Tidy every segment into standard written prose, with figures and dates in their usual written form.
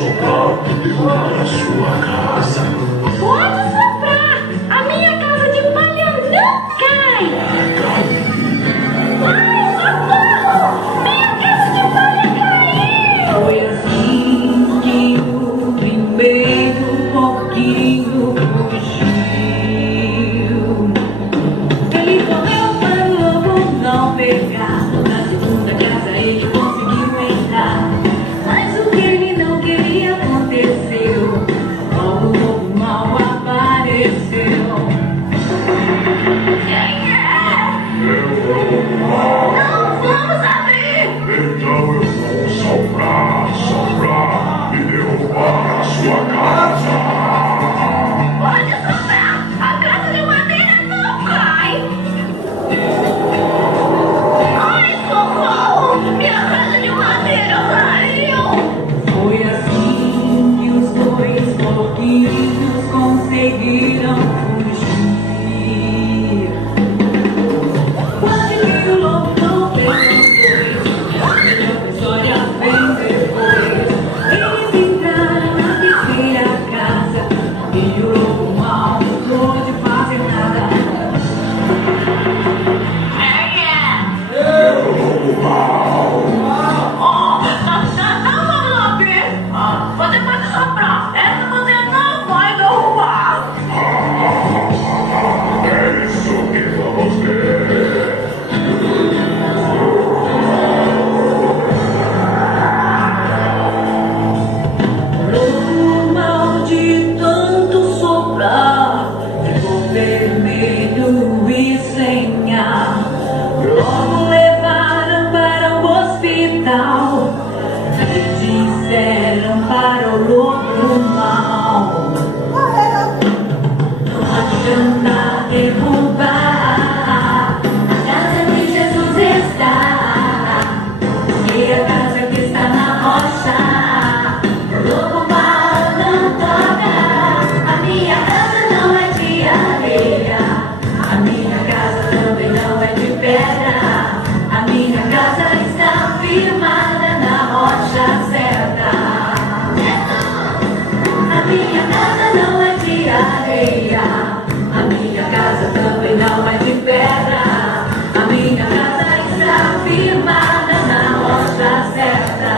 soprar e derrubar a sua casa. Pode soprar! A minha casa de palha não cai! Ai, socorro! Minha casa de palha caiu! Foi assim que o primeiro porquinho fugiu. Ele correu para o lobo não pegar. Na segunda casa ele conseguiu entrar. Mas o que ele não queria aconteceu. Logo o lobo mal apareceu. Quem é? Não vamos abrir! Então eu vou soprar e derrubar a sua casa. Pode soprar! A casa de madeira não cai! Ai, socorro! Minha casa de madeira caiu! Foi assim que os dois porquinhos conseguiram fugir. Quase que o lobo não pegou os dois. A história vem depois. Eles entraram na terceira casa e o lobo mal não pôde fazer nada. Quem é? Lobo mau. Não vamos abrir! Você pode soprar! Essa você não vai derrubar! É isso que vamos ver. Lobo mal de tanto soprar ficou vermelho e sem ar. Logo levaram para o hospital e disseram para o lobo mal: não adianta derrubar a casa que Jesus está, e a casa que está na rocha. Lobo mal não toca, a minha casa não é de areia, a minha casa também não é de pedra, a minha casa está firmada na rocha certa. A minha casa não é de areia, a minha casa também não é de pedra, a minha casa está firmada na rocha certa.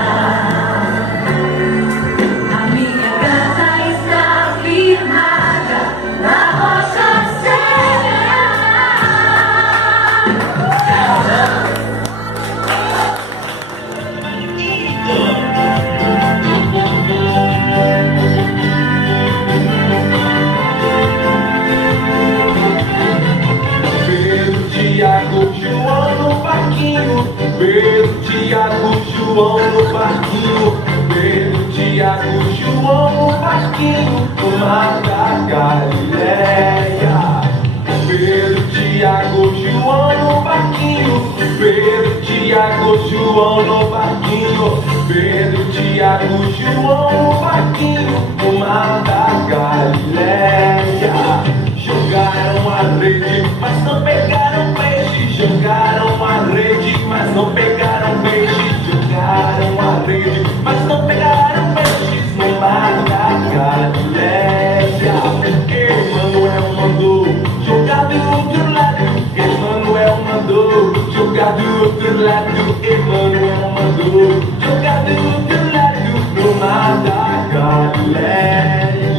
A minha casa está firmada na rocha certa. Pedro, Tiago, João no barquinho. Pedro, Tiago, João no barquinho. Pedro, Tiago, João no barquinho. No mar da Galileia. Pedro, Tiago, João no barquinho. Pedro, Tiago, João no barquinho. Pedro, Tiago, João no barquinho. No mar da Galileia. Jogaram a rede, mas não pegaram peixe. Jogaram a rede, mas não pegaram peixe. Jogaram a rede, mas não pegaram peixes no mar da Galileia. Emanuel mandou jogar do outro lado. Emanuel mandou jogar do outro lado. Emanuel mandou jogar do outro lado no mar da Galileia.